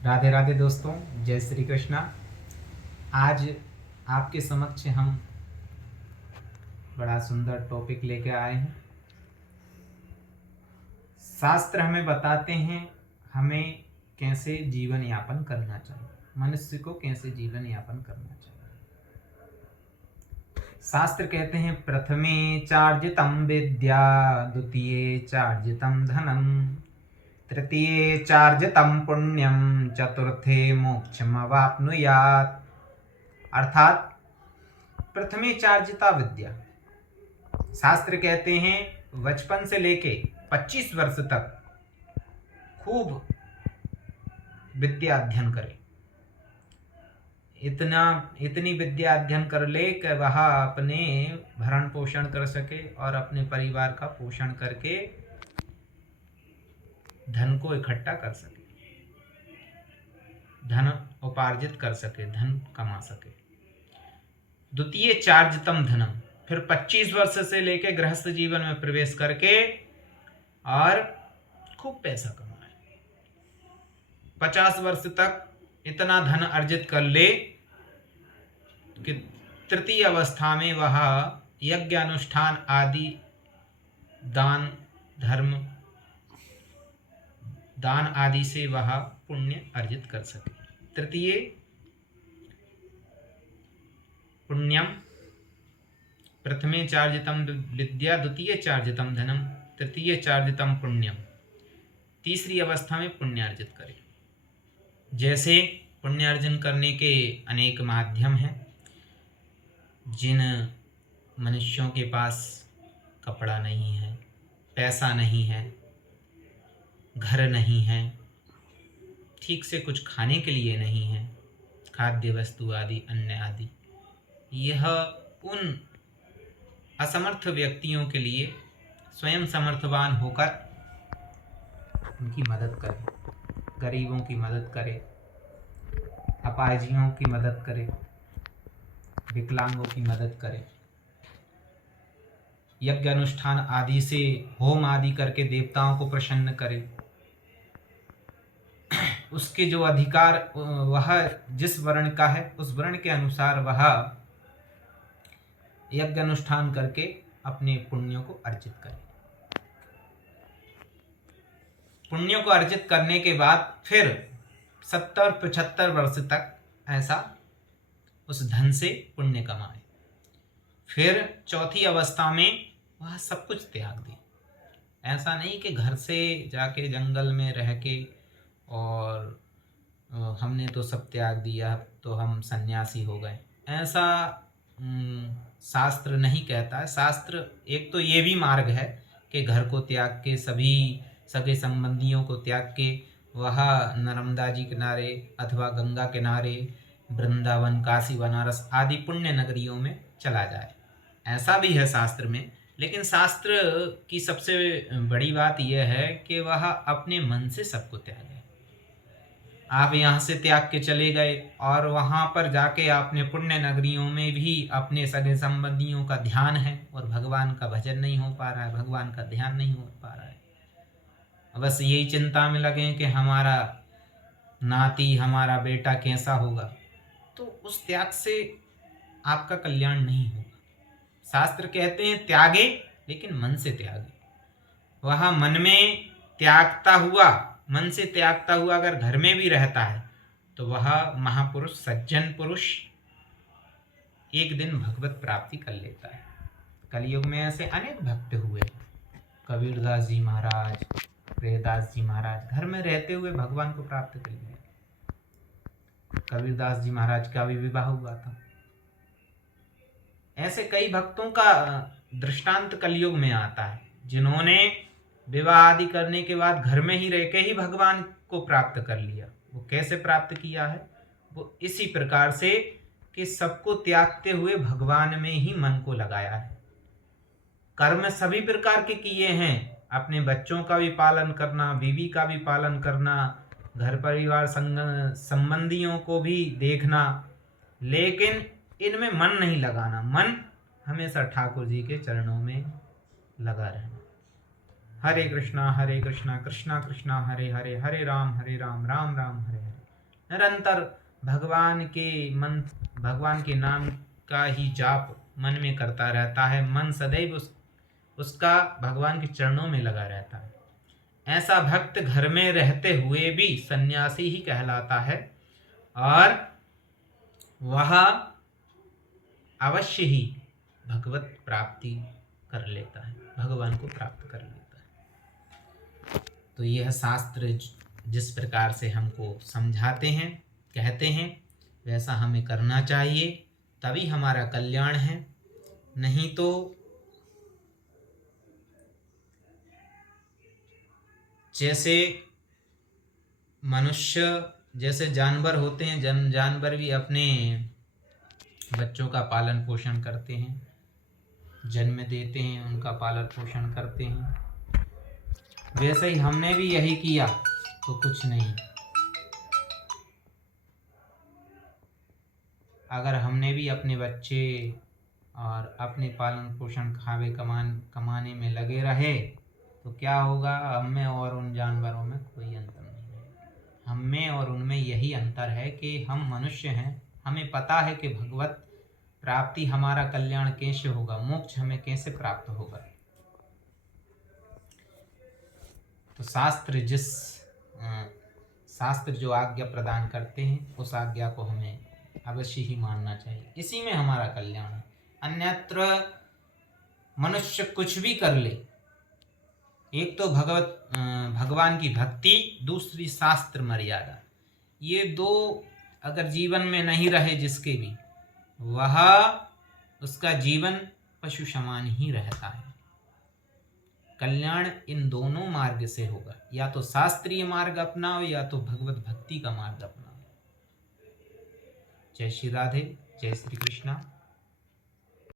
राधे राधे दोस्तों, जय श्री कृष्णा। आज आपके समक्ष हम बड़ा सुंदर टॉपिक लेके आए हैं। शास्त्र हमें बताते हैं हमें कैसे जीवन यापन करना चाहिए, मनुष्य को कैसे जीवन यापन करना चाहिए। शास्त्र कहते हैं प्रथमे चार्जितम विद्या, द्वितीये चार्जितम धनम, तृतीये चार्जितम पुण्यम, चतुर्थे मोक्षमवाप्नुयात्। अर्थात प्रथमे चार्जिता विद्या, शास्त्र कहते हैं बचपन से लेके 25 वर्ष तक खूब विद्या अध्ययन करे। इतनी विद्या अध्ययन कर ले कि वह अपने भरण पोषण कर सके और अपने परिवार का पोषण करके धन को इकट्ठा कर सके, धन उपार्जित कर सके, धन कमा सके। द्वितीय चार्जितम धनम, फिर 25 वर्ष से लेके गृहस्थ जीवन में प्रवेश करके और खूब पैसा कमाए। 50 वर्ष तक इतना धन अर्जित कर ले कि तृतीय अवस्था में वह यज्ञ अनुष्ठान आदि दान आदि से वह पुण्य अर्जित कर सके। तृतीय पुण्यम, प्रथमे चार्जितम विद्या, द्वितीय चार्जितम धनम, तृतीय चार्जितम पुण्यम। तीसरी अवस्था में पुण्य अर्जित करे। जैसे पुण्य अर्जन करने के अनेक माध्यम हैं। जिन मनुष्यों के पास कपड़ा नहीं है, पैसा नहीं है, घर नहीं है, ठीक से कुछ खाने के लिए नहीं है, खाद्य वस्तु आदि अन्य आदि, यह उन असमर्थ व्यक्तियों के लिए स्वयं समर्थवान होकर उनकी मदद करे, गरीबों की मदद करे, अपाहिजों की मदद करे, विकलांगों की मदद करे। यज्ञ अनुष्ठान आदि से होम आदि करके देवताओं को प्रसन्न करे। उसके जो अधिकार, वह जिस वर्ण का है उस वर्ण के अनुसार वह यज्ञ अनुष्ठान करके अपने पुण्यों को अर्जित करे। पुण्यों को अर्जित करने के बाद फिर 70-75 वर्ष तक ऐसा उस धन से पुण्य कमाए। फिर चौथी अवस्था में वह सब कुछ त्याग दे। ऐसा नहीं कि घर से जाके जंगल में रह के और हमने तो सब त्याग दिया तो हम सन्यासी हो गए, ऐसा शास्त्र नहीं कहता है। शास्त्र एक तो ये भी मार्ग है कि घर को त्याग के, सभी सगे संबंधियों को त्याग के वह नर्मदा जी किनारे अथवा गंगा किनारे, वृंदावन, काशी, बनारस आदि पुण्य नगरियों में चला जाए, ऐसा भी है शास्त्र में। लेकिन शास्त्र की सबसे बड़ी बात यह है कि वह अपने मन से सबको त्यागे। आप यहाँ से त्याग के चले गए और वहाँ पर जाके आपने पुण्य नगरियों में भी अपने सगे संबंधियों का ध्यान है और भगवान का भजन नहीं हो पा रहा है, भगवान का ध्यान नहीं हो पा रहा है, बस यही चिंता में लगे कि हमारा नाती, हमारा बेटा कैसा होगा, तो उस त्याग से आपका कल्याण नहीं होगा। शास्त्र कहते हैं त्यागे, लेकिन मन से त्यागे। वह मन में त्यागता हुआ, मन से त्यागता हुआ अगर घर में भी रहता है तो वह महापुरुष, सज्जन पुरुष एक दिन भगवत प्राप्ति कर लेता है। कलयुग में ऐसे अनेक भक्त हुए। कबीरदास जी महाराज, प्रियदास जी महाराज घर में रहते हुए भगवान को प्राप्त कर लिया। कबीरदास जी महाराज का भी विवाह हुआ था। ऐसे कई भक्तों का दृष्टांत कलयुग में आता है, जिन्होंने विवाह आदि करने के बाद घर में ही रह के ही भगवान को प्राप्त कर लिया। वो कैसे प्राप्त किया है? वो इसी प्रकार से कि सबको त्यागते हुए भगवान में ही मन को लगाया है। कर्म सभी प्रकार के किए हैं, अपने बच्चों का भी पालन करना, बीवी का भी पालन करना, घर परिवार संबंधियों को भी देखना, लेकिन इनमें मन नहीं लगाना। मन हमेशा ठाकुर जी के चरणों में लगा रहना। हरे कृष्णा कृष्णा कृष्णा हरे हरे, हरे राम राम राम हरे हरे। निरंतर भगवान के नाम का ही जाप मन में करता रहता है, मन सदैव उसका भगवान के चरणों में लगा रहता है, ऐसा भक्त घर में रहते हुए भी सन्यासी ही कहलाता है और वह अवश्य ही भगवत प्राप्ति कर लेता है, भगवान को प्राप्त कर लेता है। तो यह शास्त्र जिस प्रकार से हमको समझाते हैं, कहते हैं, वैसा हमें करना चाहिए, तभी हमारा कल्याण है। नहीं तो जैसे मनुष्य, जैसे जानवर होते हैं, जानवर भी अपने बच्चों का पालन पोषण करते हैं, जन्म देते हैं, उनका पालन पोषण करते हैं, वैसे ही हमने भी यही किया तो कुछ नहीं। अगर हमने भी अपने बच्चे और अपने पालन पोषण कमाने में लगे रहे तो क्या होगा, हमें और उन जानवरों में कोई अंतर नहीं है। हमें और उनमें यही अंतर है कि हम मनुष्य हैं, हमें पता है कि भगवत प्राप्ति, हमारा कल्याण कैसे होगा, मोक्ष हमें कैसे प्राप्त होगा। तो शास्त्र जो आज्ञा प्रदान करते हैं उस आज्ञा को हमें अवश्य ही मानना चाहिए, इसी में हमारा कल्याण है। अन्यत्र मनुष्य कुछ भी कर ले, एक तो भगवान की भक्ति, दूसरी शास्त्र मर्यादा, ये दो अगर जीवन में नहीं रहे जिसके भी, वह उसका जीवन पशु समान ही रहता है। कल्याण इन दोनों मार्ग से होगा, या तो शास्त्रीय मार्ग अपनाओ या तो भगवत भक्ति का मार्ग अपनाओ। जय श्री राधे, जय श्री कृष्णा।